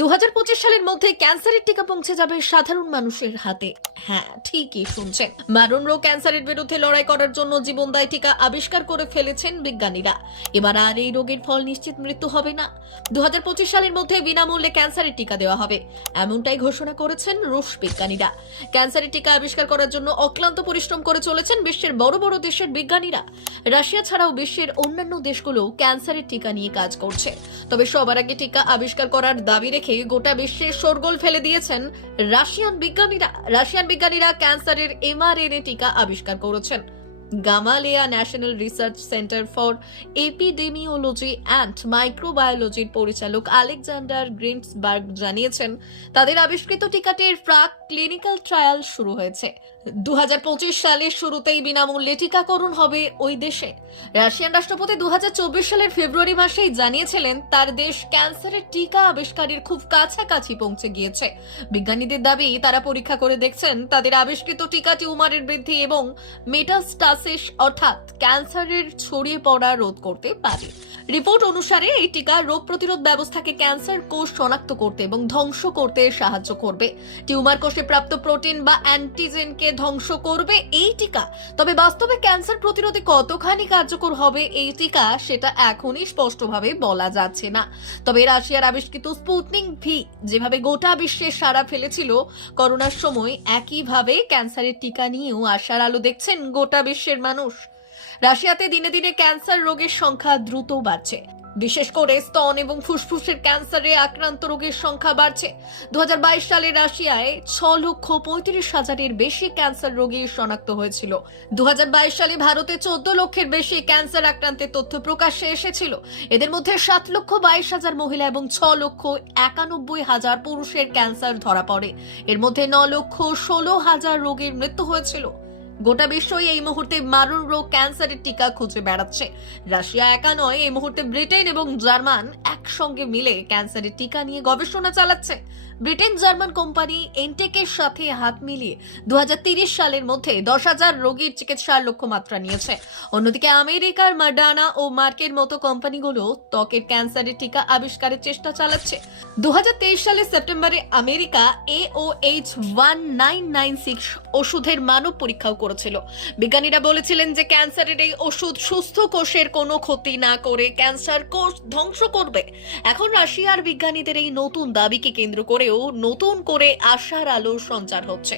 2025 সালের মধ্যে ক্যান্সারের টিকা পৌঁছে যাবে সাধারণ মানুষের হাতে। হ্যাঁ, ঠিকই শুনছেন। মারণ রোগ ক্যান্সারের বিরুদ্ধে লড়াই করার জন্য জীবনদায়ী টিকা আবিষ্কার করে ফেলেছেন বিজ্ঞানীরা। এবার আর এই রোগের ফল নিশ্চিত মৃত্যু হবে না। 2025 সালের মধ্যে বিনামূল্যে ক্যান্সারের টিকা দেওয়া হবে, এমনটাই ঘোষণা করেছেন রুশ বিজ্ঞানীরা। ক্যান্সারের টিকা আবিষ্কার করার জন্য অক্লান্ত পরিশ্রম করে চলেছেন বিশ্বের বড় বড় দেশের বিজ্ঞানীরা। রাশিয়া ছাড়াও বিশ্বের অন্যান্য দেশগুলো ক্যান্সারের টিকা নিয়ে কাজ করছে। তবে সবার আগে টিকা আবিষ্কার করার দাবি রেখে গোটা বিশ্বে শোরগোল ফেলে দিয়েছেন রাশিয়ান বিজ্ঞানীরা ক্যান্সারের এমআরএনএ টিকা আবিষ্কার করেছেন। Gamaleya national research centre for epidemiology and মাইক্রোবায়োলজির পরিচালক আলেকজান্ডার গ্রিন্সবার্গ জানিয়েছেন, তাদের আবিষ্কৃত টিকাটির প্রাক ক্লিনিক্যাল ট্রায়াল শুরু হয়েছে। 2025 সালের শুরুতেই বিনামূল্যে টিকাকরণ হবে ওই দেশে। রাশিয়ান রাষ্ট্রপতি 2024 সালের ফেব্রুয়ারি মাসেই জানিয়েছিলেন তার দেশ ক্যান্সারের টিকা আবিষ্কারের খুব কাছাকাছি পৌঁছে গিয়েছে। বিজ্ঞানীদের দাবি, তারা পরীক্ষা করে দেখছেন তাদের আবিষ্কৃত টিকা টিউমারের বৃদ্ধি এবং মেটাস্টাসিস অর্থাৎ ক্যান্সারের ছড়িয়ে পড়া রোধ করতে পারে। রিপোর্ট অনুসারে এই টিকা রোগ প্রতিরোধ ব্যবস্থাকে ক্যান্সার কোষ শনাক্ত করতে এবং ধ্বংস করতে সাহায্য করবে। টিউমার কোষে প্রাপ্ত প্রোটিন বা অ্যান্টিজেনকে ধ্বংস করবে এই টিকা। তবে বাস্তবে ক্যান্সার প্রতিরোধে কতখানি কার্যকর হবে এই টিকা, সেটা এখনই স্পষ্টভাবে বলা যাচ্ছে না। তবে রাশিয়ার আবিষ্কৃত স্পুটনিক ভি যেভাবে গোটা বিশ্বে সাড়া ফেলেছিল করোনার সময়, একইভাবে ক্যান্সারের টিকা নিয়েও আশার আলো দেখছেন গোটা বিশ্বের মানুষ। রাশিয়াতে দিনে দিনে ক্যান্সার রোগের সংখ্যা দ্রুত বাড়ছে। বিশেষ করে স্তন এবং ফুসফুসের ক্যান্সারে আক্রান্ত রোগীর সংখ্যা বাড়ছে। 2022 সালে রাশিয়ায় 6,35,000-এর বেশি ক্যান্সার রোগী শনাক্ত হয়েছিল। 2022 সালে ভারতে 14 লক্ষের বেশি ক্যান্সার আক্রান্তের তথ্য প্রকাশ্যে এসেছিল। এদের মধ্যে 7,22,000 মহিলা এবং 6,91,000 পুরুষের ক্যান্সার ধরা পড়ে। এর মধ্যে 9,16,000 রোগীর মৃত্যু হয়েছিল। গোটা বিশ্বই এই মুহূর্তে মারণ রোগ ক্যান্সারের টিকা খুঁজে বেড়াচ্ছে। রাশিয়া একা নয়, এই মুহূর্তে ব্রিটেন এবং জার্মান একসঙ্গে মিলে ক্যান্সারের টিকা নিয়ে গবেষণা চালাচ্ছে। ব্রিটেন জার্মান কোম্পানি এনটেকের সাথে হাত মিলিয়ে 2030 সালের মধ্যে 10,000 রোগীর চিকিৎসার লক্ষ্যমাত্রা নিয়েছে। অন্যদিকে আমেরিকার মডার্না ও মার্কের মতো কোম্পানিগুলো ত্বকের ক্যান্সারের টিকা আবিষ্কারের চেষ্টা চালাচ্ছে। 2023 সালের সেপ্টেম্বরে আমেরিকা AOH1996 ওষুধের মানব পরীক্ষাও করেছিল। বিজ্ঞানীরা বলেছিলেন যে ক্যান্সারের এই ওষুধ সুস্থ কোষের কোনো ক্ষতি না করে ক্যান্সার কোষ ধ্বংস করবে। এখন রাশিয়ার বিজ্ঞানীদের এই নতুন দাবিকে কেন্দ্র করেও নতুন করে আশার আলোর সঞ্চার হচ্ছে।